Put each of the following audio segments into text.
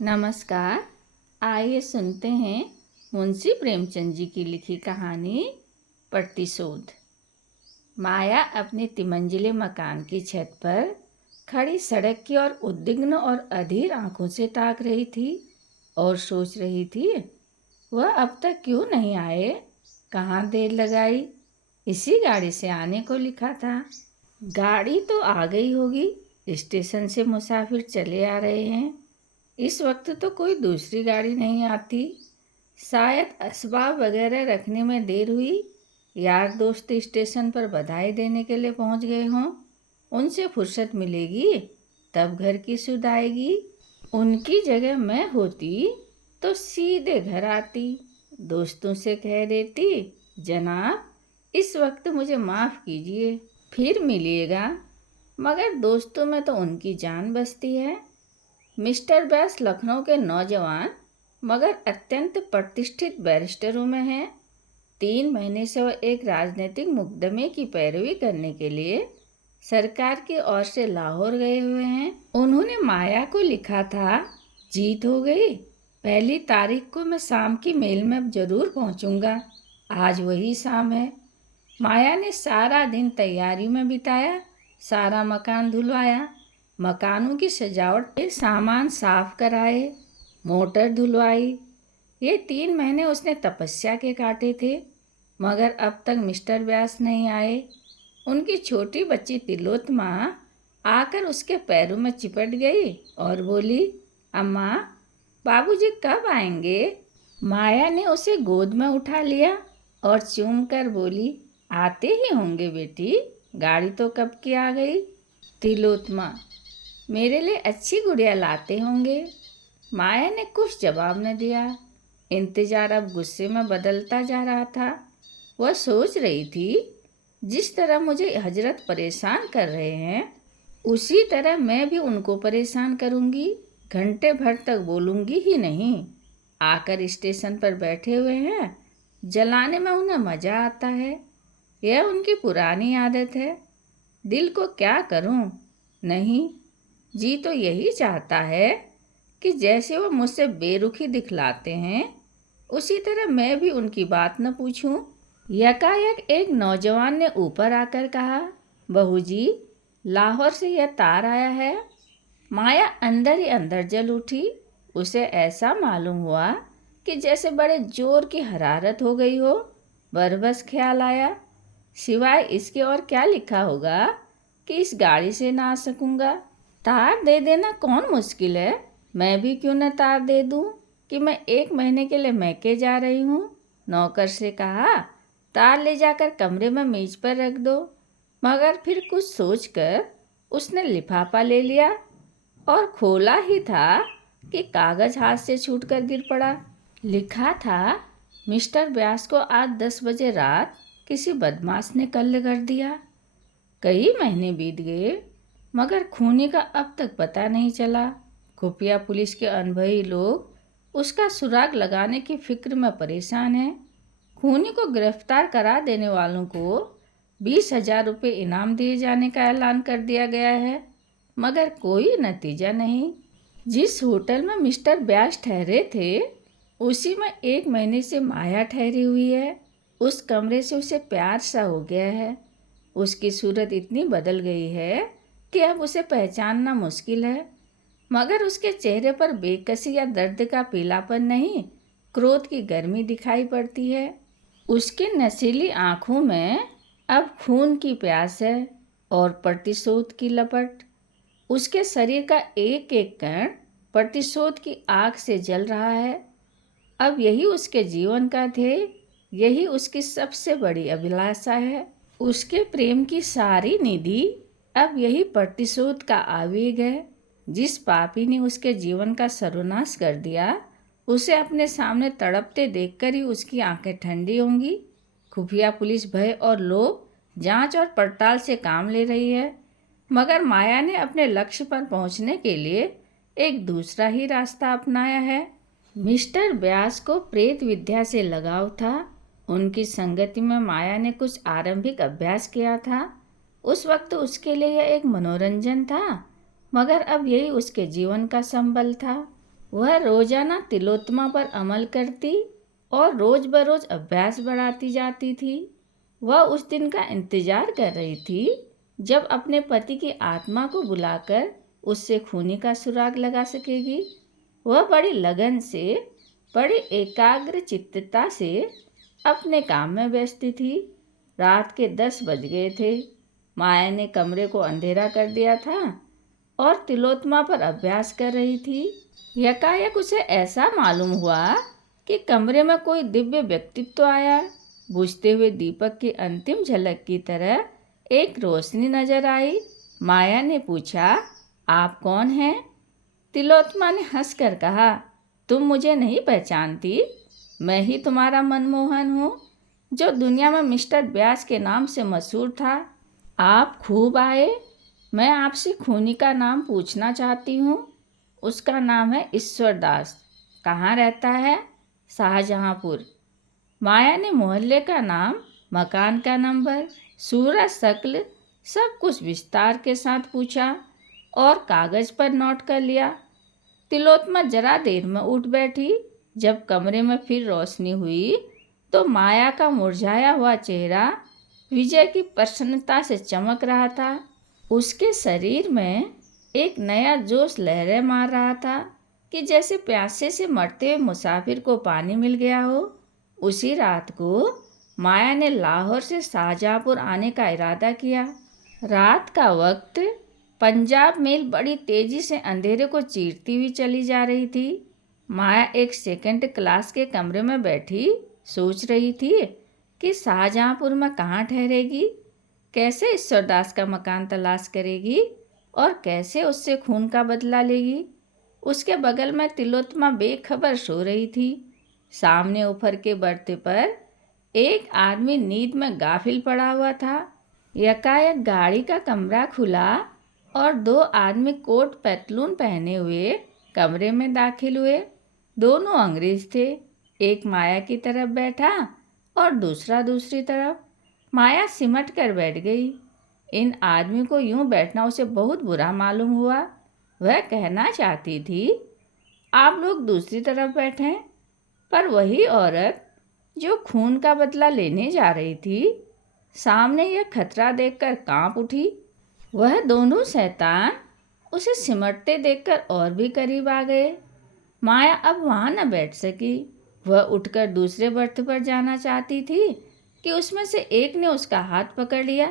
नमस्कार। आइए सुनते हैं मुंशी प्रेमचंद जी की लिखी कहानी प्रतिशोध। माया अपने तिमंजिले मकान की छत पर खड़ी सड़क की ओर उद्विग्न और अधीर आंखों से ताक रही थी और सोच रही थी, वह अब तक क्यों नहीं आए, कहाँ देर लगाई। इसी गाड़ी से आने को लिखा था। गाड़ी तो आ गई होगी, स्टेशन से मुसाफिर चले आ रहे हैं। इस वक्त तो कोई दूसरी गाड़ी नहीं आती। शायद असबाब वगैरह रखने में देर हुई। यार दोस्त स्टेशन पर बधाई देने के लिए पहुंच गए हों। उनसे फुर्सत मिलेगी तब घर की सुध आएगी। उनकी जगह मैं होती तो सीधे घर आती, दोस्तों से कह देती, जनाब इस वक्त मुझे माफ़ कीजिए, फिर मिलिएगा। मगर दोस्तों में तो उनकी जान बसती है। मिस्टर व्यास लखनऊ के नौजवान मगर अत्यंत प्रतिष्ठित बैरिस्टरों में हैं। 3 महीने से वह एक राजनीतिक मुकदमे की पैरवी करने के लिए सरकार की ओर से लाहौर गए हुए हैं। उन्होंने माया को लिखा था, जीत हो गई, 1 तारीख को मैं शाम की मेल में जरूर पहुंचूंगा। आज वही शाम है। माया ने सारा दिन तैयारी में बिताया, सारा मकान धुलवाया, मकानों की सजावट के सामान साफ कराए, मोटर धुलवाई। ये 3 महीने उसने तपस्या के काटे थे। मगर अब तक मिस्टर व्यास नहीं आए। उनकी छोटी बच्ची तिलोत्मा आकर उसके पैरों में चिपट गई और बोली, अम्मा बाबूजी कब आएंगे। माया ने उसे गोद में उठा लिया और चूम कर बोली, आते ही होंगे बेटी, गाड़ी तो कब की आ गई। तिलोत्मा, मेरे लिए अच्छी गुड़िया लाते होंगे। माया ने कुछ जवाब न दिया। इंतजार अब गुस्से में बदलता जा रहा था। वह सोच रही थी, जिस तरह मुझे हजरत परेशान कर रहे हैं उसी तरह मैं भी उनको परेशान करूंगी। घंटे भर तक बोलूंगी ही नहीं। आकर स्टेशन पर बैठे हुए हैं, जलाने में उन्हें मज़ा आता है। यह उनकी पुरानी आदत है। दिल को क्या करूं? नहीं, जी तो यही चाहता है कि जैसे वो मुझसे बेरुखी दिखलाते हैं उसी तरह मैं भी उनकी बात न पूछूं। यकायक एक नौजवान ने ऊपर आकर कहा, बहू जी लाहौर से यह तार आया है। माया अंदर ही अंदर जल उठी। उसे ऐसा मालूम हुआ कि जैसे बड़े जोर की हरारत हो गई हो। बरबस ख्याल आया, सिवाय इसके और क्या लिखा होगा कि इस गाड़ी से ना आ सकूंगा। तार दे देना कौन मुश्किल है, मैं भी क्यों न तार दे दूं कि मैं 1 महीने के लिए मैके जा रही हूँ। नौकर से कहा, तार ले जाकर कमरे में मेज पर रख दो। मगर फिर कुछ सोचकर उसने लिफाफा ले लिया और खोला ही था कि कागज हाथ से छूटकर गिर पड़ा। लिखा था, मिस्टर व्यास को आज 10 बजे रात किसी बदमाश ने कत्ल कर दिया। कई महीने बीत गए मगर खूनी का अब तक पता नहीं चला। खुफिया पुलिस के अनुभवी लोग उसका सुराग लगाने की फिक्र में परेशान हैं। खूनी को गिरफ्तार करा देने वालों को 20,000 रुपये इनाम दिए जाने का ऐलान कर दिया गया है, मगर कोई नतीजा नहीं। जिस होटल में मिस्टर व्यास ठहरे थे उसी में 1 महीने से माया ठहरी हुई है। उस कमरे से उसे प्यार सा हो गया है। उसकी सूरत इतनी बदल गई है कि अब उसे पहचानना मुश्किल है। मगर उसके चेहरे पर बेकसी या दर्द का पीलापन नहीं, क्रोध की गर्मी दिखाई पड़ती है। उसके नशीली आंखों में अब खून की प्यास है और प्रतिशोध की लपट। उसके शरीर का एक एक कण प्रतिशोध की आग से जल रहा है। अब यही उसके जीवन का ध्येय, यही उसकी सबसे बड़ी अभिलाषा है। उसके प्रेम की सारी निधि अब यही प्रतिशोध का आवेग है। जिस पापी ने उसके जीवन का सर्वनाश कर दिया उसे अपने सामने तड़पते देखकर ही उसकी आंखें ठंडी होंगी। खुफिया पुलिस भय और लोभ जांच और पड़ताल से काम ले रही है, मगर माया ने अपने लक्ष्य पर पहुंचने के लिए एक दूसरा ही रास्ता अपनाया है। मिस्टर व्यास को प्रेत विद्या से लगाव था। उनकी संगति में माया ने कुछ आरंभिक अभ्यास किया था। उस वक्त उसके लिए यह एक मनोरंजन था, मगर अब यही उसके जीवन का संबल था। वह रोजाना तिलोत्तमा पर अमल करती और रोज बरोज अभ्यास बढ़ाती जाती थी। वह उस दिन का इंतजार कर रही थी जब अपने पति की आत्मा को बुलाकर उससे खूनी का सुराग लगा सकेगी। वह बड़ी लगन से, बड़ी एकाग्र चित्तता से अपने काम में व्यस्त थी। रात के 10 बज गए थे। माया ने कमरे को अंधेरा कर दिया था और तिलोत्तमा पर अभ्यास कर रही थी। यकायक उसे ऐसा मालूम हुआ कि कमरे में कोई दिव्य व्यक्तित्व आया। बुझते हुए दीपक की अंतिम झलक की तरह एक रोशनी नजर आई। माया ने पूछा, आप कौन हैं? तिलोत्तमा ने हंसकर कहा, तुम मुझे नहीं पहचानती? मैं ही तुम्हारा मनमोहन हूँ, जो दुनिया में मिस्टर व्यास के नाम से मशहूर था। आप खूब आए। मैं आपसे खूनी का नाम पूछना चाहती हूँ। उसका नाम है ईश्वर दास। कहाँ रहता है? शाहजहाँपुर। माया ने मोहल्ले का नाम, मकान का नंबर, सूरत, शक्ल सब कुछ विस्तार के साथ पूछा और कागज पर नोट कर लिया। तिलोत्तमा जरा देर में उठ बैठी। जब कमरे में फिर रोशनी हुई तो माया का मुरझाया हुआ चेहरा विजय की प्रसन्नता से चमक रहा था। उसके शरीर में एक नया जोश लहरें मार रहा था कि जैसे प्यासे से मरते हुए मुसाफिर को पानी मिल गया हो। उसी रात को माया ने लाहौर से शाहजहाँपुर आने का इरादा किया। रात का वक्त पंजाब मेल बड़ी तेजी से अंधेरे को चीरती हुई चली जा रही थी। माया एक सेकंड क्लास के कमरे में बैठी सोच रही थी कि शाहजहाँपुर में कहाँ ठहरेगी, कैसे ईश्वरदास का मकान तलाश करेगी और कैसे उससे खून का बदला लेगी। उसके बगल में तिलोत्तमा बेखबर सो रही थी। सामने ऊपर के बर्थे पर एक आदमी नींद में गाफिल पड़ा हुआ था। यकायक गाड़ी का कमरा खुला और 2 आदमी कोट पतलून पहने हुए कमरे में दाखिल हुए। दोनों अंग्रेज थे। एक माया की तरफ बैठा और दूसरा दूसरी तरफ। माया सिमट कर बैठ गई। इन आदमी को यूं बैठना उसे बहुत बुरा मालूम हुआ। वह कहना चाहती थी, आप लोग दूसरी तरफ बैठें, पर वही औरत जो खून का बदला लेने जा रही थी, सामने यह खतरा देखकर कांप उठी। वह दोनों शैतान उसे सिमटते देखकर और भी करीब आ गए। माया अब वहां न बैठ सकी। वह उठकर दूसरे बर्थ पर जाना चाहती थी कि उसमें से एक ने उसका हाथ पकड़ लिया।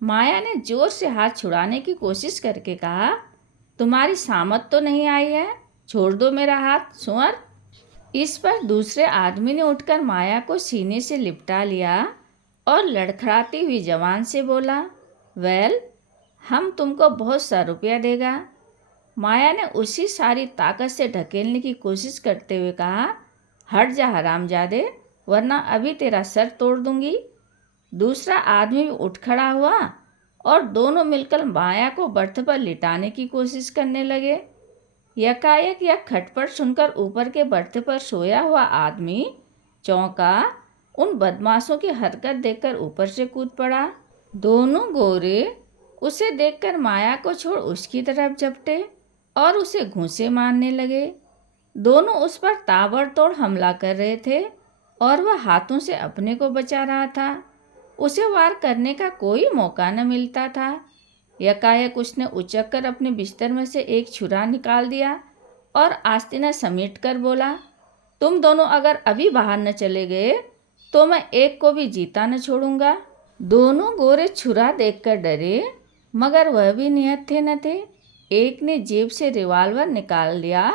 माया ने जोर से हाथ छुड़ाने की कोशिश करके कहा, तुम्हारी सामत तो नहीं आई है, छोड़ दो मेरा हाथ, सुअर। इस पर दूसरे आदमी ने उठकर माया को सीने से लिपटा लिया और लड़खड़ाती हुई जवान से बोला, वेल, हम तुमको बहुत सा रुपया देगा। माया ने उसी सारी ताकत से ढकेलने की कोशिश करते हुए कहा, हट जा हरामजादे, वरना अभी तेरा सर तोड़ दूंगी। दूसरा आदमी भी उठ खड़ा हुआ और दोनों मिलकर माया को बर्थ पर लिटाने की कोशिश करने लगे। यकायक यह खटपट सुनकर ऊपर के बर्थ पर सोया हुआ आदमी चौंका। उन बदमाशों की हरकत देखकर ऊपर से कूद पड़ा। दोनों गोरे उसे देखकर माया को छोड़ उसकी तरफ झपटे और उसे घूंसे मारने लगे। दोनों उस पर ताबड़तोड़ हमला कर रहे थे और वह हाथों से अपने को बचा रहा था। उसे वार करने का कोई मौका न मिलता था। यकायक उसने उचक कर अपने बिस्तर में से एक छुरा निकाल दिया और आस्तीना समेट कर बोला, तुम दोनों अगर अभी बाहर न चले गए तो मैं एक को भी जीता न छोड़ूंगा। दोनों गोरे छुरा देखकर डरे, मगर वह भी निहत्थे न थे। एक ने जेब से रिवॉल्वर निकाल लिया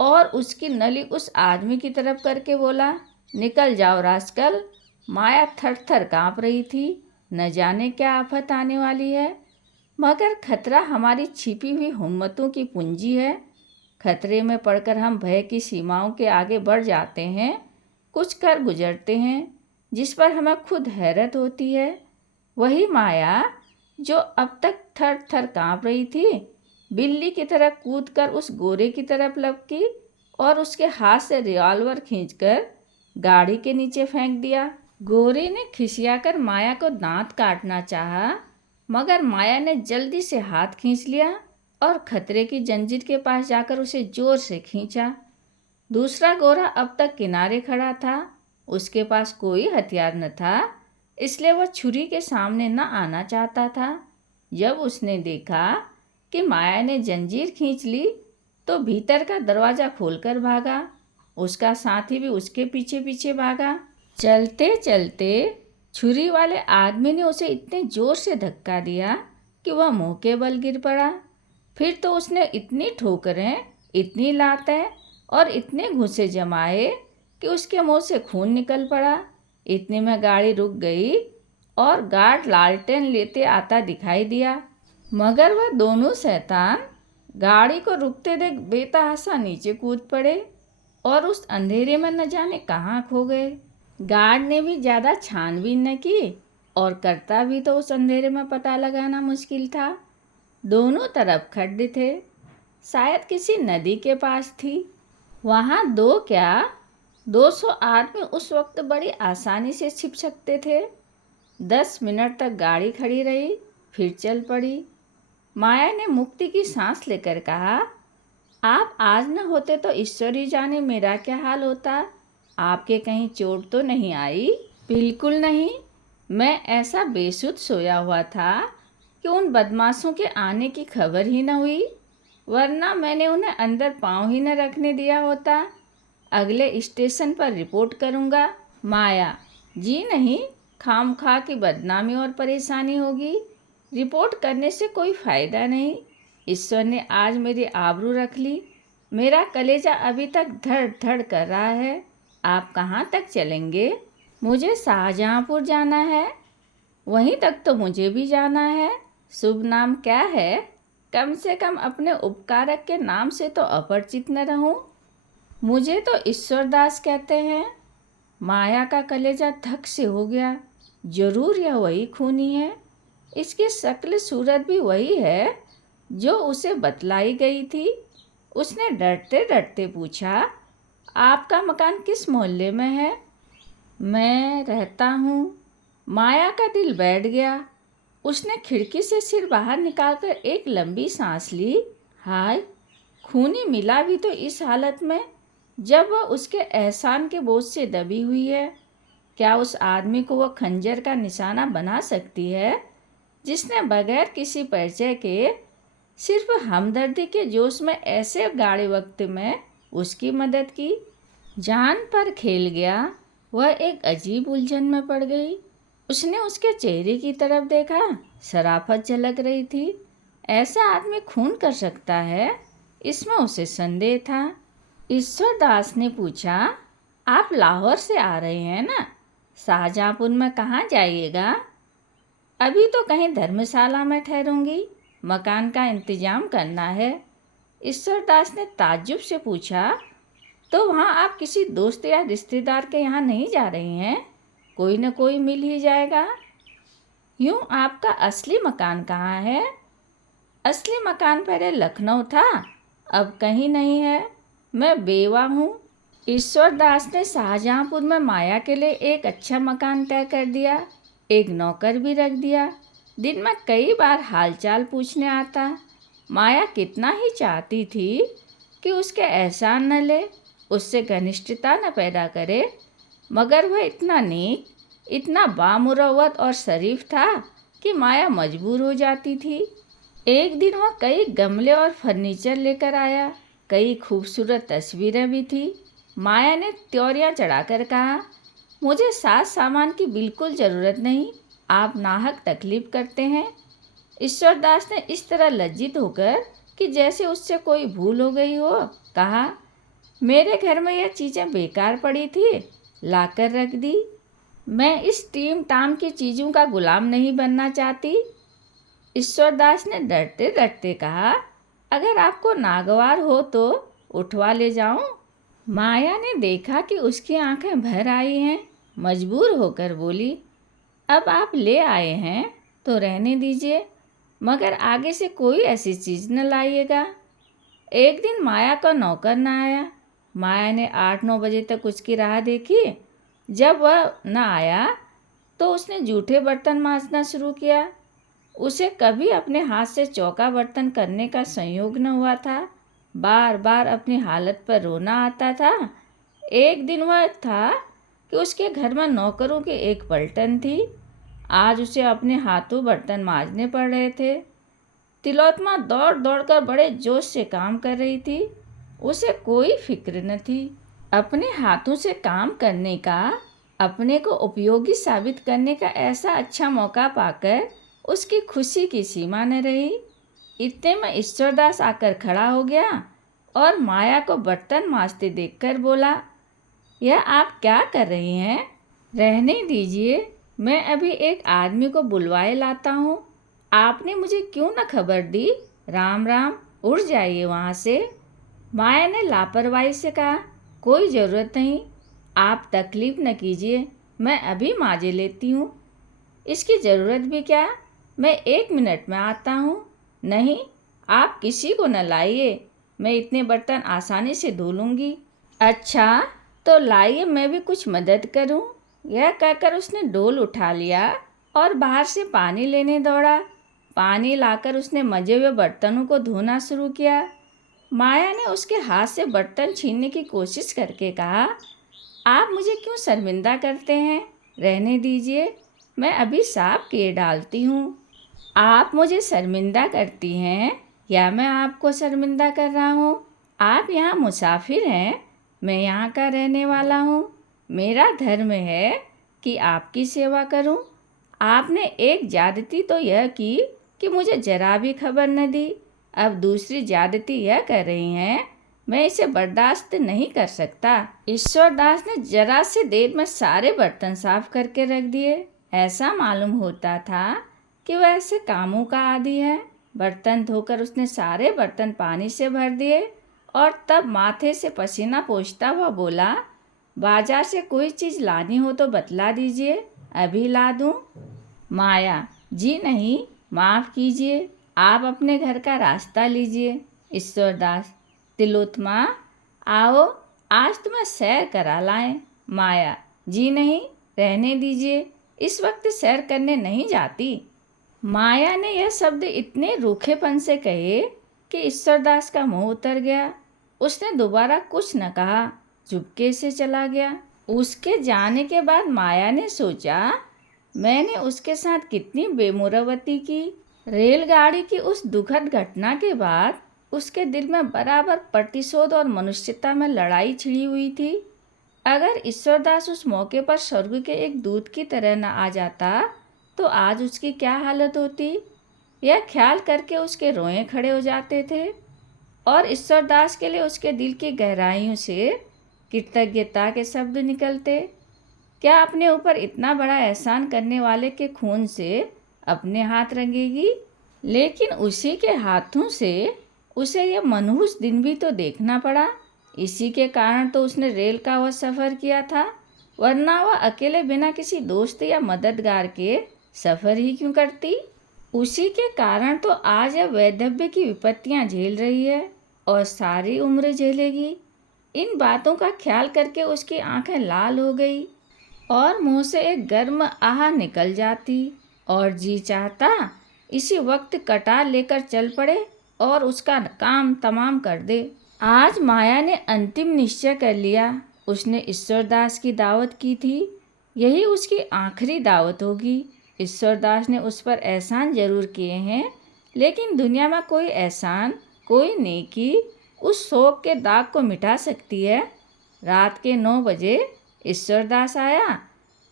और उसकी नली उस आदमी की तरफ करके बोला, निकल जाओ रास्कल। माया थर थर काँप रही थी। न जाने क्या आफत आने वाली है, मगर खतरा हमारी छिपी हुई हिम्मतों की पूंजी है। खतरे में पड़कर हम भय की सीमाओं के आगे बढ़ जाते हैं, कुछ कर गुजरते हैं जिस पर हमें खुद हैरत होती है। वही माया जो अब तक थर थर काँप रही थी, बिल्ली की तरह कूदकर उस गोरे की तरफ लपकी और उसके हाथ से रिवॉल्वर खींचकर गाड़ी के नीचे फेंक दिया। गोरे ने खिसियाकर माया को दांत काटना चाहा, मगर माया ने जल्दी से हाथ खींच लिया और खतरे की जंजीर के पास जाकर उसे जोर से खींचा। दूसरा गोरा अब तक किनारे खड़ा था। उसके पास कोई हथियार न था, इसलिए वह छुरी के सामने न आना चाहता था। जब उसने देखा कि माया ने जंजीर खींच ली तो भीतर का दरवाज़ा खोलकर भागा। उसका साथी भी उसके पीछे पीछे भागा। चलते चलते छुरी वाले आदमी ने उसे इतने जोर से धक्का दिया कि वह मुंह के बल गिर पड़ा। फिर तो उसने इतनी ठोकरें, इतनी लातें और इतने घूंसे जमाए कि उसके मुंह से खून निकल पड़ा। इतने में गाड़ी रुक गई और गार्ड लालटेन लेते आता दिखाई दिया, मगर वह दोनों शैतान गाड़ी को रुकते देख बेतहाशा नीचे कूद पड़े और उस अंधेरे में न जाने कहाँ खो गए। गार्ड ने भी ज़्यादा छानबीन न की और करता भी तो उस अंधेरे में पता लगाना मुश्किल था। दोनों तरफ खड्डे थे, शायद किसी नदी के पास थी। वहाँ 200 आदमी उस वक्त बड़ी आसानी से छिप सकते थे। 10 मिनट तक गाड़ी खड़ी रही, फिर चल पड़ी। माया ने मुक्ति की सांस लेकर कहा, आप आज न होते तो ईश्वर ही जाने मेरा क्या हाल होता। आपके कहीं चोट तो नहीं आई? बिल्कुल नहीं। मैं ऐसा बेसुध सोया हुआ था कि उन बदमाशों के आने की खबर ही न हुई, वरना मैंने उन्हें अंदर पाँव ही न रखने दिया होता। अगले स्टेशन पर रिपोर्ट करूँगा। माया, जी नहीं, खामखा की बदनामी और परेशानी होगी। रिपोर्ट करने से कोई फ़ायदा नहीं। ईश्वर ने आज मेरी आबरू रख ली। मेरा कलेजा अभी तक धड़ धड़ कर रहा है। आप कहाँ तक चलेंगे? मुझे शाहजहाँपुर जाना है। वहीं तक तो मुझे भी जाना है। शुभ नाम क्या है? कम से कम अपने उपकारक के नाम से तो अपरिचित न रहूं। मुझे तो ईश्वरदास कहते हैं। माया का कलेजा धक से हो गया। जरूर यह वही खूनी है। इसकी शक्ल सूरत भी वही है जो उसे बतलाई गई थी। उसने डरते डरते पूछा, आपका मकान किस मोहल्ले में है? मैं रहता हूँ। माया का दिल बैठ गया। उसने खिड़की से सिर बाहर निकालकर एक लंबी सांस ली। हाय, खूनी मिला भी तो इस हालत में, जब वह उसके एहसान के बोझ से दबी हुई है। क्या उस आदमी को वह खंजर का निशाना बना सकती है जिसने बगैर किसी परिचय के, सिर्फ हमदर्दी के जोश में ऐसे गाढ़े वक्त में उसकी मदद की? जान पर खेल गया। वह एक अजीब उलझन में पड़ गई। उसने उसके चेहरे की तरफ देखा। शराफत झलक रही थी। ऐसा आदमी खून कर सकता है, इसमें उसे संदेह था। ईश्वरदास ने पूछा, आप लाहौर से आ रहे हैं ना? शाहजहाँपुर में कहाँ जाइएगा? अभी तो कहीं धर्मशाला में ठहरूंगी। मकान का इंतजाम करना है। ईश्वरदास ने ताज्जुब से पूछा, तो वहाँ आप किसी दोस्त या रिश्तेदार के यहाँ नहीं जा रही हैं? कोई न कोई मिल ही जाएगा। यूँ आपका असली मकान कहाँ है? असली मकान पहले लखनऊ था, अब कहीं नहीं है। मैं बेवा हूँ। ईश्वरदास ने शाहजहाँपुर में माया के लिए एक अच्छा मकान तय कर दिया। एक नौकर भी रख दिया। दिन में कई बार हालचाल पूछने आता। माया कितना ही चाहती थी कि उसके एहसान न ले, उससे घनिष्ठता न पैदा करे, मगर वह इतना नेक, इतना बामुरवत और शरीफ था कि माया मजबूर हो जाती थी। एक दिन वह कई गमले और फर्नीचर लेकर आया। कई खूबसूरत तस्वीरें भी थी। माया ने त्योरियां चढ़ाकर कहा, मुझे साज सामान की बिल्कुल ज़रूरत नहीं, आप नाहक तकलीफ करते हैं। ईश्वरदास ने इस तरह लज्जित होकर कि जैसे उससे कोई भूल हो गई हो, कहा, मेरे घर में यह चीज़ें बेकार पड़ी थी, लाकर रख दी। मैं इस टीम टाम की चीज़ों का गुलाम नहीं बनना चाहती। ईश्वरदास ने डरते डरते कहा, अगर आपको नागवार हो तो उठवा ले जाऊं? माया ने देखा कि उसकी आंखें भर आई हैं। मजबूर होकर बोली, अब आप ले आए हैं तो रहने दीजिए, मगर आगे से कोई ऐसी चीज़ न लाइएगा। एक दिन माया का नौकर न आया। माया ने 8-9 बजे तक उसकी राह देखी। जब वह न आया तो उसने जूठे बर्तन मांजना शुरू किया। उसे कभी अपने हाथ से चौका बर्तन करने का संयोग न हुआ था। बार बार अपनी हालत पर रोना आता था। एक दिन वह था कि उसके घर में नौकरों की एक पलटन थी। आज उसे अपने हाथों बर्तन मांजने पड़ रहे थे। तिलोत्तमा दौड़ दौड़ कर बड़े जोश से काम कर रही थी। उसे कोई फिक्र न थी। अपने हाथों से काम करने का, अपने को उपयोगी साबित करने का ऐसा अच्छा मौका पाकर उसकी खुशी की सीमा न रही। इतने में ईश्वरदास आकर खड़ा हो गया और माया को बर्तन मांजते देखकर बोला, यह आप क्या कर रही हैं? रहने दीजिए, मैं अभी एक आदमी को बुलवाए लाता हूँ। आपने मुझे क्यों न खबर दी? राम राम, उड़ जाइए वहाँ से। माया ने लापरवाही से कहा, कोई ज़रूरत नहीं, आप तकलीफ़ न कीजिए, मैं अभी मांजे लेती हूँ। इसकी ज़रूरत भी क्या, मैं 1 मिनट में आता हूँ। नहीं, आप किसी को न लाइए, मैं इतने बर्तन आसानी से धो लूँगी। अच्छा, तो लाइए मैं भी कुछ मदद करूँ। यह कहकर उसने डोल उठा लिया और बाहर से पानी लेने दौड़ा। पानी लाकर उसने मजे हुए बर्तनों को धोना शुरू किया। माया ने उसके हाथ से बर्तन छीनने की कोशिश करके कहा, आप मुझे क्यों शर्मिंदा करते हैं? रहने दीजिए, मैं अभी साफ किए डालती हूँ। आप मुझे शर्मिंदा करती हैं या मैं आपको शर्मिंदा कर रहा हूँ? आप यहाँ मुसाफिर हैं, मैं यहाँ का रहने वाला हूँ। मेरा धर्म है कि आपकी सेवा करूँ। आपने एक ज्यादती तो यह की कि मुझे जरा भी खबर न दी। अब दूसरी ज्यादती यह कर रही हैं, मैं इसे बर्दाश्त नहीं कर सकता। ईश्वरदास ने जरा सी देर में सारे बर्तन साफ करके रख दिए। ऐसा मालूम होता था कि वह ऐसे कामों का आदी है। बर्तन धोकर उसने सारे बर्तन पानी से भर दिए और तब माथे से पसीना पोंछता हुआ बोला, बाजार से कोई चीज़ लानी हो तो बतला दीजिए, अभी ला दूँ। माया, जी नहीं, माफ़ कीजिए, आप अपने घर का रास्ता लीजिए। ईश्वरदास, तिलोत्तमा, आओ, आज तुम्हें सैर करा लाएं। माया, जी नहीं, रहने दीजिए, इस वक्त सैर करने नहीं जाती। माया ने यह शब्द इतने रूखेपन से कहे कि ईश्वरदास का मुंह उतर गया। उसने दोबारा कुछ न कहा, चुपके से चला गया। उसके जाने के बाद माया ने सोचा, मैंने उसके साथ कितनी बेमुरवती की। रेलगाड़ी की उस दुखद घटना के बाद उसके दिल में बराबर प्रतिशोध और मनुष्यता में लड़ाई छिड़ी हुई थी। अगर ईश्वरदास उस मौके पर स्वर्ग के एक दूत की तरह न आ जाता तो आज उसकी क्या हालत होती, यह ख्याल करके उसके रोए खड़े हो जाते थे और ईश्वरदास के लिए उसके दिल की गहराइयों से कृतज्ञता के शब्द निकलते। क्या अपने ऊपर इतना बड़ा एहसान करने वाले के खून से अपने हाथ रंगेगी? लेकिन उसी के हाथों से उसे यह मनहूस दिन भी तो देखना पड़ा। इसी के कारण तो उसने रेल का वह सफ़र किया था, वरना वह अकेले बिना किसी दोस्त या मददगार के सफ़र ही क्यों करती। उसी के कारण तो आज यह वैधव्य की विपत्तियां झेल रही है और सारी उम्र झेलेगी। इन बातों का ख्याल करके उसकी आंखें लाल हो गई और मुंह से एक गर्म आह निकल जाती और जी चाहता इसी वक्त कटार लेकर चल पड़े और उसका काम तमाम कर दे। आज माया ने अंतिम निश्चय कर लिया। उसने ईश्वरदास की दावत की थी, यही उसकी आखिरी दावत होगी। ईश्वरदास ने उस पर एहसान जरूर किए हैं, लेकिन दुनिया में कोई एहसान, कोई नेकी उस शोक के दाग को मिटा सकती है। रात के 9 बजे ईश्वरदास आया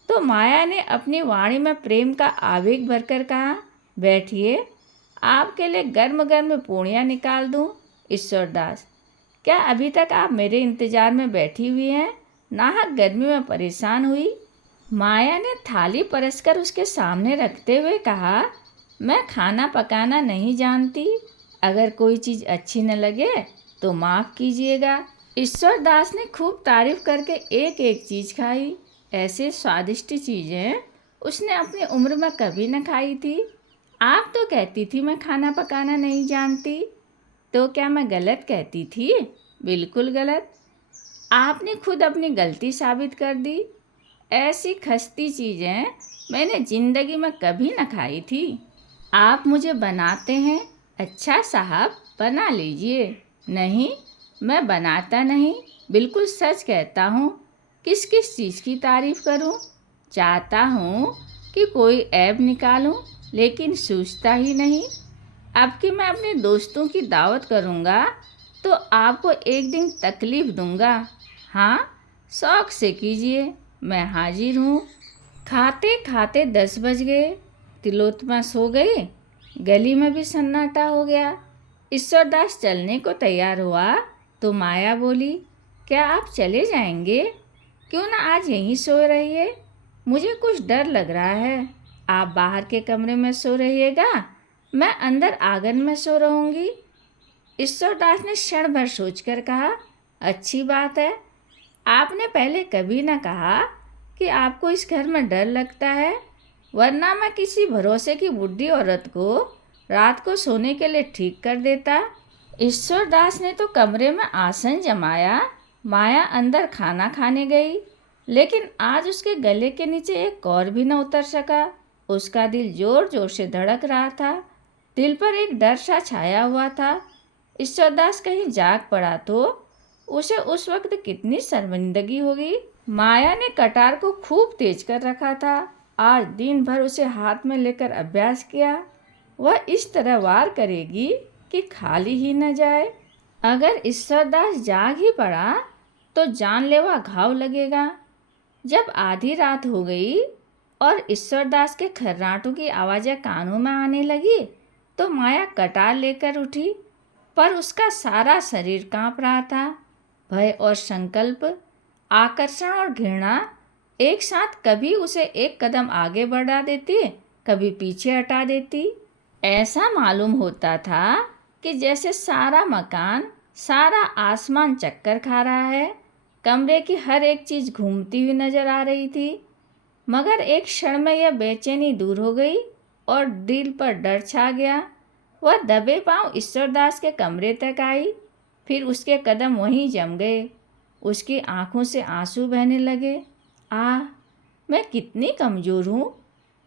तो माया ने अपनी वाणी में प्रेम का आवेग भरकर कहा, बैठिए, आपके लिए गर्म गर्म पूड़ियाँ निकाल दूँ। ईश्वरदास, क्या अभी तक आप मेरे इंतजार में बैठी हुई हैं, नाहक गर्मी में परेशान हुई? माया ने थाली परसकर उसके सामने रखते हुए कहा, मैं खाना पकाना नहीं जानती, अगर कोई चीज़ अच्छी न लगे तो माफ़ कीजिएगा। ईश्वरदास ने खूब तारीफ करके एक एक चीज़ खाई। ऐसे स्वादिष्ट चीज़ें उसने अपनी उम्र में कभी न खाई थी। आप तो कहती थी मैं खाना पकाना नहीं जानती, तो क्या मैं गलत कहती थी? बिल्कुल गलत। आपने खुद अपनी गलती साबित कर दी। ऐसी खस्ती चीज़ें मैंने ज़िंदगी में कभी न खाई थी। आप मुझे बनाते हैं, अच्छा साहब बना लीजिए। नहीं, मैं बनाता नहीं, बिल्कुल सच कहता हूँ। किस किस चीज़ की तारीफ़ करूँ? चाहता हूँ कि कोई ऐब निकालूं, लेकिन सूझता ही नहीं। अब कि मैं अपने दोस्तों की दावत करूँगा तो आपको एक दिन तकलीफ़ दूँगा। हाँ, शौक़ से कीजिए, मैं हाजिर हूँ। खाते खाते 10 बज गए। तिलोत्तमा सो गई। गली में भी सन्नाटा हो गया। ईश्वरदास चलने को तैयार हुआ तो माया बोली, क्या आप चले जाएंगे? क्यों ना आज यहीं सो रहिए। मुझे कुछ डर लग रहा है। आप बाहर के कमरे में सो रहिएगा, मैं अंदर आंगन में सो रहूँगी। ईश्वरदास ने क्षण भर सोचकर कहा, अच्छी बात है। आपने पहले कभी न कहा कि आपको इस घर में डर लगता है, वरना मैं किसी भरोसे की बुढ़ी औरत को रात को सोने के लिए ठीक कर देता। ईश्वरदास ने तो कमरे में आसन जमाया। माया अंदर खाना खाने गई, लेकिन आज उसके गले के नीचे एक कौर भी न उतर सका। उसका दिल जोर जोर से धड़क रहा था। दिल पर एक डर सा छाया हुआ था। ईश्वरदास कहीं जाग पड़ा तो उसे उस वक्त कितनी शर्मिंदगी होगी। माया ने कटार को खूब तेज कर रखा था। आज दिन भर उसे हाथ में लेकर अभ्यास किया। वह इस तरह वार करेगी कि खाली ही न जाए। अगर ईश्वरदास जाग ही पड़ा तो जानलेवा घाव लगेगा। जब आधी रात हो गई और ईश्वरदास के खर्राटों की आवाज़ें कानों में आने लगी तो माया कटार लेकर उठी, पर उसका सारा शरीर कांप रहा था। भय और संकल्प, आकर्षण और घृणा एक साथ कभी उसे एक कदम आगे बढ़ा देती, कभी पीछे हटा देती। ऐसा मालूम होता था कि जैसे सारा मकान, सारा आसमान चक्कर खा रहा है। कमरे की हर एक चीज़ घूमती हुई नजर आ रही थी। मगर एक क्षण में यह बेचैनी दूर हो गई और दिल पर डर छा गया। वह दबे पांव ईश्वरदास के कमरे तक आई, फिर उसके कदम वहीं जम गए। उसकी आंखों से आंसू बहने लगे। मैं कितनी कमज़ोर हूँ।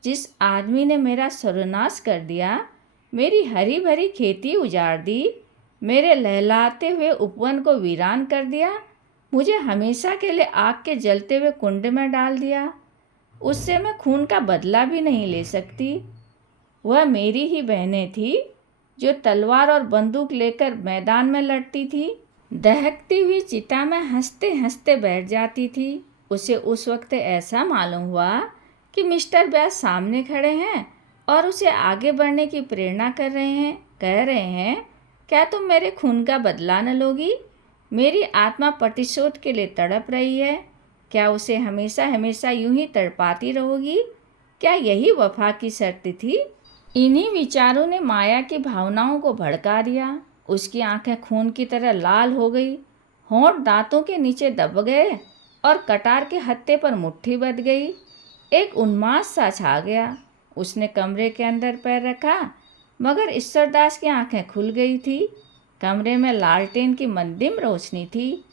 जिस आदमी ने मेरा सर्वनाश कर दिया, मेरी हरी भरी खेती उजाड़ दी, मेरे लहलाते हुए उपवन को वीरान कर दिया, मुझे हमेशा के लिए आग के जलते हुए कुंड में डाल दिया। उससे मैं खून का बदला भी नहीं ले सकती। वह मेरी ही बहनें थी जो तलवार और बंदूक लेकर मैदान में लड़ती थी, दहकती हुई चिता में हंसते हंसते बैठ जाती थी। उसे उस वक्त ऐसा मालूम हुआ कि मिस्टर बैस सामने खड़े हैं और उसे आगे बढ़ने की प्रेरणा कर रहे हैं। कह रहे हैं, क्या तुम मेरे खून का बदला न लोगी? मेरी आत्मा प्रतिशोध के लिए तड़प रही है। क्या उसे हमेशा हमेशा यूं ही तड़पाती रहोगी? क्या यही वफा की शर्त थी? इन्हीं विचारों ने माया की भावनाओं को भड़का दिया। उसकी आंखें खून की तरह लाल हो गई, होंठ दांतों के नीचे दब गए और कटार के हत्थे पर मुट्ठी बंध गई। एक उन्माद सा छा गया। उसने कमरे के अंदर पैर रखा, मगर ईश्वरदास की आंखें खुल गई थी। कमरे में लालटेन की मंदिम रोशनी थी।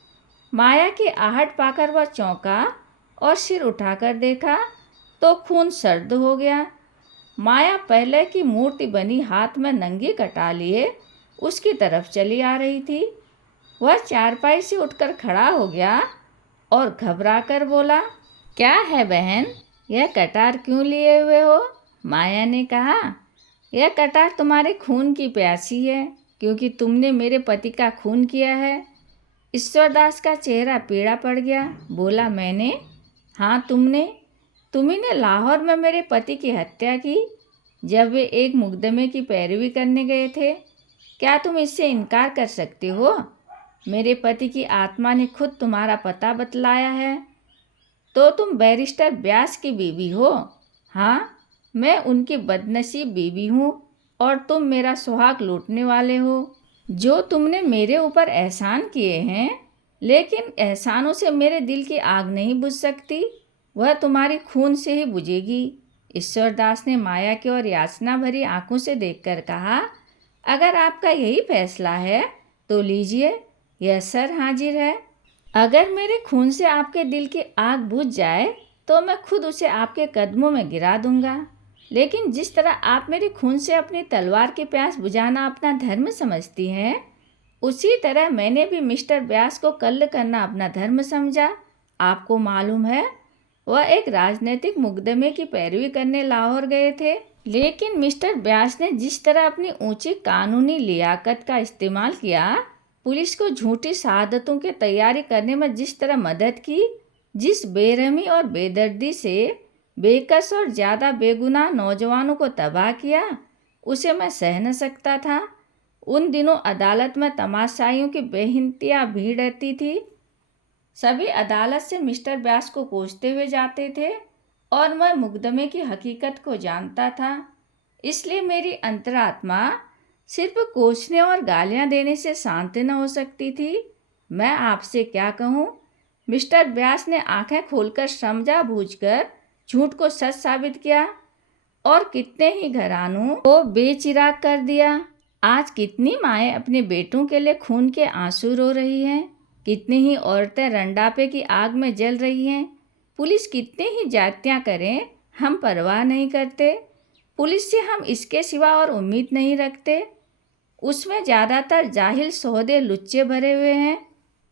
माया की आहट पाकर वह चौंका और सिर उठाकर देखा तो खून सर्द हो गया। माया पहले की मूर्ति बनी हाथ में नंगी कटा लिए उसकी तरफ चली आ रही थी। वह चारपाई से उठकर खड़ा हो गया और घबराकर बोला, क्या है बहन, यह कटार क्यों लिए हुए हो? माया ने कहा, यह कटार तुम्हारे खून की प्यासी है, क्योंकि तुमने मेरे पति का खून किया है। ईश्वरदास का चेहरा पीला पड़ गया। बोला, मैंने? हाँ, तुम्ही ने लाहौर में मेरे पति की हत्या की, जब वे एक मुकदमे की पैरवी करने गए थे। क्या तुम इससे इनकार कर सकते हो? मेरे पति की आत्मा ने खुद तुम्हारा पता बतलाया है। तो तुम बैरिस्टर व्यास की बीवी हो? हाँ, मैं उनकी बदनसीब बीवी हूँ और तुम मेरा सुहाग लूटने वाले हो। जो तुमने मेरे ऊपर एहसान किए हैं, लेकिन एहसानों से मेरे दिल की आग नहीं बुझ सकती, वह तुम्हारी खून से ही बुझेगी। ईश्वरदास ने माया की ओर याचना भरी आंखों से देखकर कहा, अगर आपका यही फैसला है तो लीजिए, यह सर हाजिर है। अगर मेरे खून से आपके दिल की आग बुझ जाए तो मैं खुद उसे आपके कदमों में गिरा दूंगा। लेकिन जिस तरह आप मेरे खून से अपनी तलवार की प्यास बुझाना अपना धर्म समझती हैं, उसी तरह मैंने भी मिस्टर व्यास को कल्ल करना अपना धर्म समझा। आपको मालूम है, वह एक राजनीतिक मुकदमे की पैरवी करने लाहौर गए थे, लेकिन मिस्टर व्यास ने जिस तरह अपनी ऊंची कानूनी लियाकत का इस्तेमाल किया, पुलिस को झूठी शहादतों की तैयारी करने में जिस तरह मदद की, जिस बेरहमी और बेदर्दी से बेकस और ज़्यादा बेगुनाह नौजवानों को तबाह किया, उसे मैं सह न सकता था। उन दिनों अदालत में तमाशाइयों की बेहिंतिया भीड़ रहती थी। सभी अदालत से मिस्टर व्यास को कोसते हुए जाते थे और मैं मुकदमे की हकीकत को जानता था। इसलिए मेरी अंतरात्मा सिर्फ कोसने और गालियां देने से शांत न हो सकती थी। मैं आपसे क्या कहूँ, मिस्टर व्यास ने आंखें खोलकर समझा बूझकर झूठ को सच साबित किया और कितने ही घरानों को बेचिराग कर दिया। आज कितनी माएँ अपने बेटों के लिए खून के आंसू रो रही हैं, कितनी ही औरतें रंडापे की आग में जल रही हैं। पुलिस कितने ही जातियाँ करें, हम परवाह नहीं करते। पुलिस से हम इसके सिवा और उम्मीद नहीं रखते। उसमें ज़्यादातर जाहिल सौदे लुच्चे भरे हुए हैं।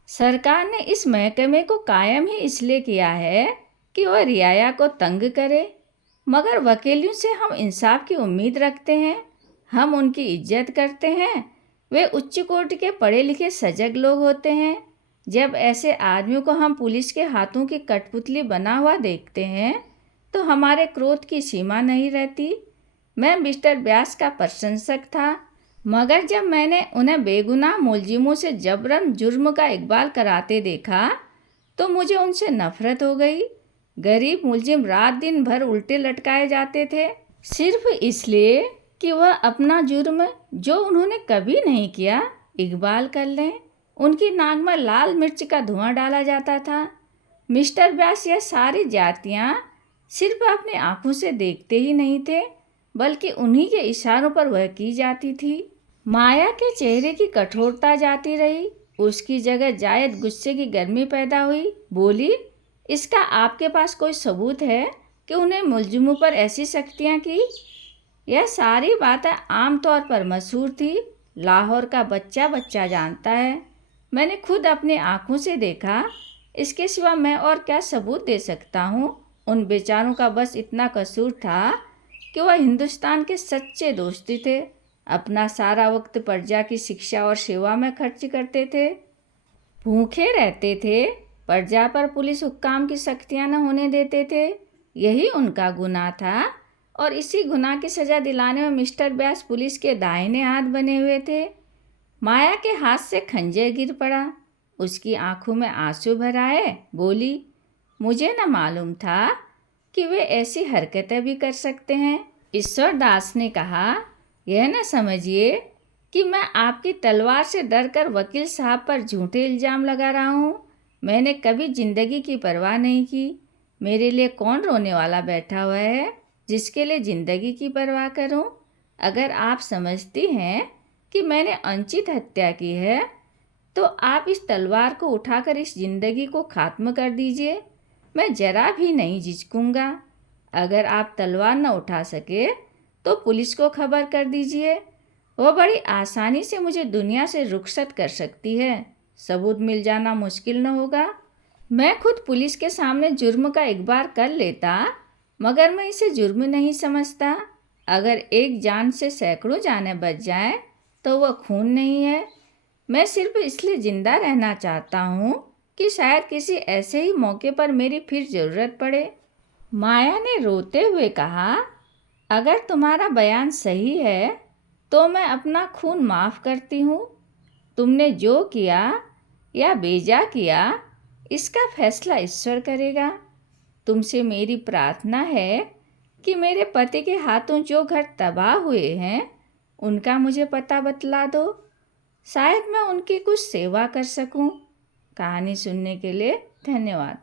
सरकार ने इस महकमे को कायम ही इसलिए किया है कि वह रियाया को तंग करे, मगर वकीलों से हम इंसाफ की उम्मीद रखते हैं। हम उनकी इज्जत करते हैं। वे उच्च कोटि के पढ़े लिखे सजग लोग होते हैं। जब ऐसे आदमियों को हम पुलिस के हाथों की कठपुतली बना हुआ देखते हैं तो हमारे क्रोध की सीमा नहीं रहती। मैं मिस्टर व्यास का प्रशंसक था, मगर जब मैंने उन्हें बेगुनाह मुलजिमों से जबरन जुर्म का इकबाल कराते देखा तो मुझे उनसे नफरत हो गई। गरीब मुलजिम रात दिन भर उल्टे लटकाए जाते थे, सिर्फ इसलिए कि वह अपना जुर्म, जो उन्होंने कभी नहीं किया, इकबाल कर लें। उनकी नाक में लाल मिर्च का धुआं डाला जाता था। मिस्टर व्यास यह सारी जातियाँ सिर्फ अपनी आंखों से देखते ही नहीं थे, बल्कि उन्हीं के इशारों पर वह की जाती थी। माया के चेहरे की कठोरता जाती रही, उसकी जगह जायद गुस्से की गर्मी पैदा हुई। बोली, इसका आपके पास कोई सबूत है कि उन्हें मुलजिमों पर ऐसी सख्तियाँ की? यह सारी बातें आम तौर पर मशहूर थी, लाहौर का बच्चा बच्चा जानता है। मैंने खुद अपनी आंखों से देखा। इसके सिवा मैं और क्या सबूत दे सकता हूँ? उन बेचारों का बस इतना कसूर था कि वह हिंदुस्तान के सच्चे दोस्ती थे। अपना सारा वक्त प्रजा की शिक्षा और सेवा में खर्च करते थे, भूखे रहते थे, प्रजा पर पुलिस हुक्काम की सख्तियाँ न होने देते थे। यही उनका गुनाह था और इसी गुनाह की सज़ा दिलाने में मिस्टर व्यास पुलिस के दाहिने हाथ बने हुए थे। माया के हाथ से खंजर गिर पड़ा, उसकी आंखों में आंसू भर आए। बोली, मुझे न मालूम था कि वे ऐसी हरकतें भी कर सकते हैं। ईश्वर दास ने कहा, यह न समझिए कि मैं आपकी तलवार से डरकर वकील साहब पर झूठे इल्ज़ाम लगा रहा हूँ। मैंने कभी ज़िंदगी की परवाह नहीं की। मेरे लिए कौन रोने वाला बैठा हुआ है जिसके लिए ज़िंदगी की परवाह करूँ? अगर आप समझती हैं कि मैंने अनुचित हत्या की है तो आप इस तलवार को उठाकर इस ज़िंदगी को ख़त्म कर दीजिए। मैं ज़रा भी नहीं झिझकूंगा। अगर आप तलवार न उठा सके तो पुलिस को खबर कर दीजिए, वह बड़ी आसानी से मुझे दुनिया से रुखसत कर सकती है। सबूत मिल जाना मुश्किल न होगा। मैं खुद पुलिस के सामने जुर्म का इकबाल कर लेता, मगर मैं इसे जुर्म नहीं समझता। अगर एक जान से सैकड़ों जानें बच जाएं तो वह खून नहीं है। मैं सिर्फ इसलिए ज़िंदा रहना चाहता हूँ कि शायद किसी ऐसे ही मौके पर मेरी फिर ज़रूरत पड़े। माया ने रोते हुए कहा, अगर तुम्हारा बयान सही है तो मैं अपना खून माफ़ करती हूँ। तुमने जो किया या बेजा किया, इसका फैसला ईश्वर करेगा। तुमसे मेरी प्रार्थना है कि मेरे पति के हाथों जो घर तबाह हुए हैं उनका मुझे पता बतला दो, शायद मैं उनकी कुछ सेवा कर सकूं। कहानी सुनने के लिए धन्यवाद।